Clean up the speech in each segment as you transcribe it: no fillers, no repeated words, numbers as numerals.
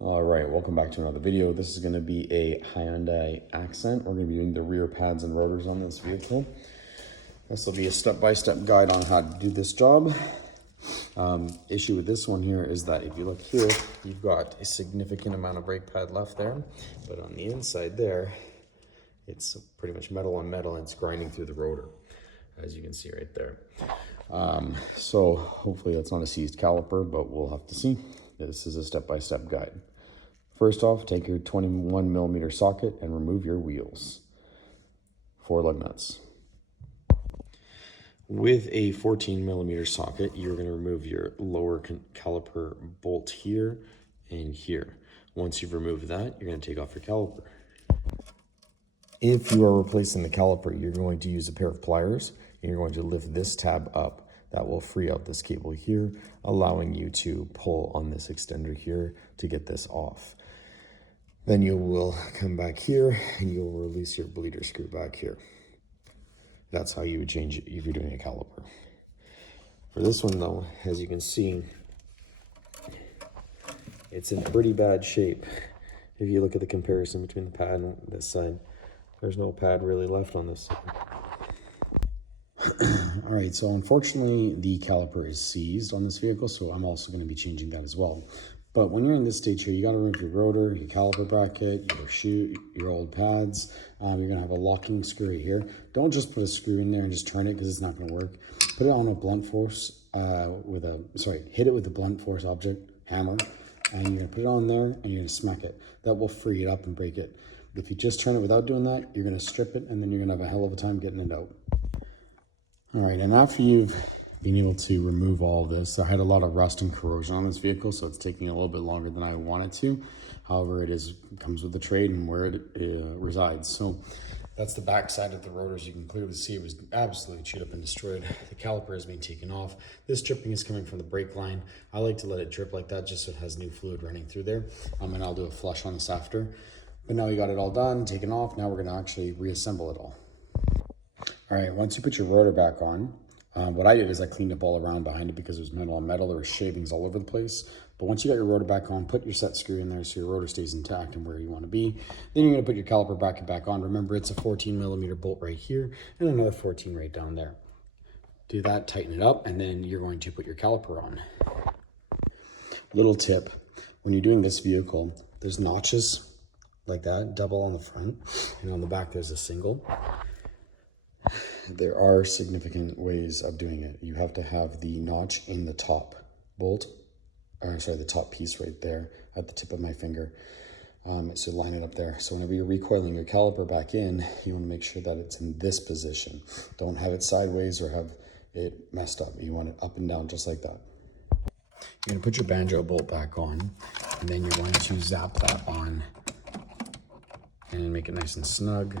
All right, welcome back to another video. This is going to be a Hyundai Accent. We're going to be doing the rear pads and rotors on this vehicle. This will be a step-by-step guide on how to do this job. Issue with this one here is that if you look here, you've got a significant amount of brake pad left there, but on the inside there, it's pretty much metal on metal and it's grinding through the rotor, as you can see right there. So hopefully that's not a seized caliper, but we'll have to see. This is a step-by-step guide. First off, take your 21mm socket and remove your wheels. 4 lug nuts. With a 14mm socket, you're going to remove your lower caliper bolt here and here. Once you've removed that, you're going to take off your caliper. If you are replacing the caliper, you're going to use a pair of pliers and you're going to lift this tab up. That will free out this cable here, allowing you to pull on this extender here to get this off. Then you will come back here and you'll release your bleeder screw back here. That's how you would change it if you're doing a caliper. For this one though, as you can see, it's in pretty bad shape. If you look at the comparison between the pad and this side, there's no pad really left on this side. All right, so unfortunately the caliper is seized on this vehicle, so I'm also going to be changing that as well. But when you're in this stage here, you got to remove your rotor, your caliper bracket, your old pads. You're going to have a locking screw right here. Don't just put a screw in there and just turn it because it's not going to work. Put it on a blunt force hit it with a blunt force object, hammer, and you're going to put it on there and you're going to smack it. That will free it up and break it. But if you just turn it without doing that, you're going to strip it and then you're going to have a hell of a time getting it out. All right, and after you've been able to remove all of this, I had a lot of rust and corrosion on this vehicle, so it's taking a little bit longer than I wanted to. However, it comes with the trade and where it resides. So that's the back side of the rotors. You can clearly see it was absolutely chewed up and destroyed. The caliper has been taken off. This dripping is coming from the brake line. I like to let it drip like that just so it has new fluid running through there. And I'll do a flush on this after. But now we got it all done, taken off. Now we're going to actually reassemble it all. All right, once you put your rotor back on, what I did is I cleaned up all around behind it because it was metal on metal. There were shavings all over the place. But once you got your rotor back on, put your set screw in there so your rotor stays intact and where you want to be. Then you're going to put your caliper bracket back on. Remember, it's a 14mm bolt right here and another 14 right down there. Do that, tighten it up, and then you're going to put your caliper on. Little tip, when you're doing this vehicle, there's notches like that, double on the front, and on the back there's a single. There are significant ways of doing it. You have to have the notch in the top bolt, or sorry, the top piece right there at the tip of my finger. So line it up there. So whenever you're recoiling your caliper back in, you want to make sure that it's in this position. Don't have it sideways or have it messed up. You want it up and down just like that. You're going to put your banjo bolt back on, and then you're going to zap that on and make it nice and snug.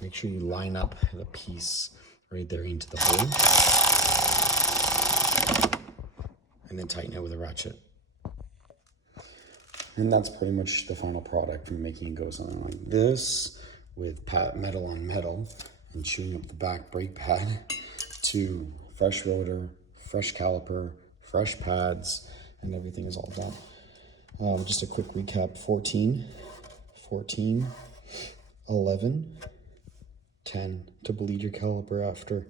Make sure you line up the piece right there into the hole. And then tighten it with a ratchet. And that's pretty much the final product from making it go something like this with metal on metal and chewing up the back brake pad to fresh rotor, fresh caliper, fresh pads, and everything is all done. Just a quick recap: 14, 11, 10 to bleed your caliper after,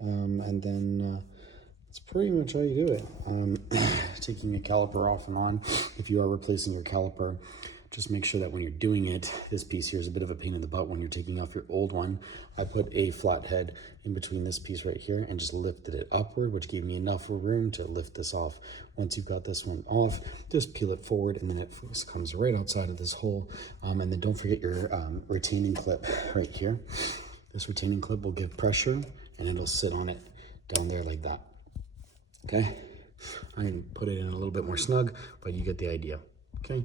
and then that's pretty much how you do it. Taking a caliper off and on, if you are replacing your caliper, just make sure that when you're doing it, this piece here is a bit of a pain in the butt when you're taking off your old one. I put a flat head in between this piece right here and just lifted it upward, which gave me enough room to lift this off. Once you've got this one off, just peel it forward and then it comes right outside of this hole. And then don't forget your retaining clip right here. This retaining clip will give pressure and it'll sit on it down there like that. Okay, I can put it in a little bit more snug, but you get the idea. Okay,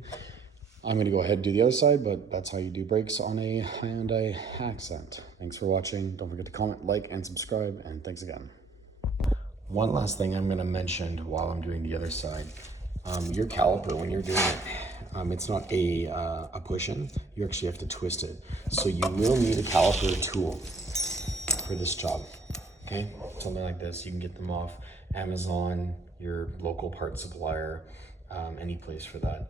I'm gonna go ahead and do the other side, but that's how you do brakes on a Hyundai Accent. Thanks for watching. Don't forget to comment, like, and subscribe, and thanks again. One last thing I'm gonna mention while I'm doing the other side. Your caliper, when you're doing it, it's not a push-in. You actually have to twist it. So you will need a caliper tool for this job. Okay, something like this. You can get them off Amazon, your local parts supplier, any place for that.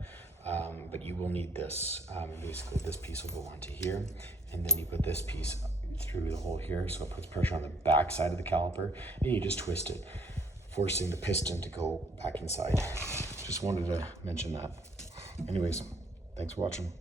But you will need this. Basically, this piece will go onto here, and then you put this piece through the hole here, so it puts pressure on the back side of the caliper, and you just twist it, forcing the piston to go back inside. Just wanted to mention that. Anyways, thanks for watching.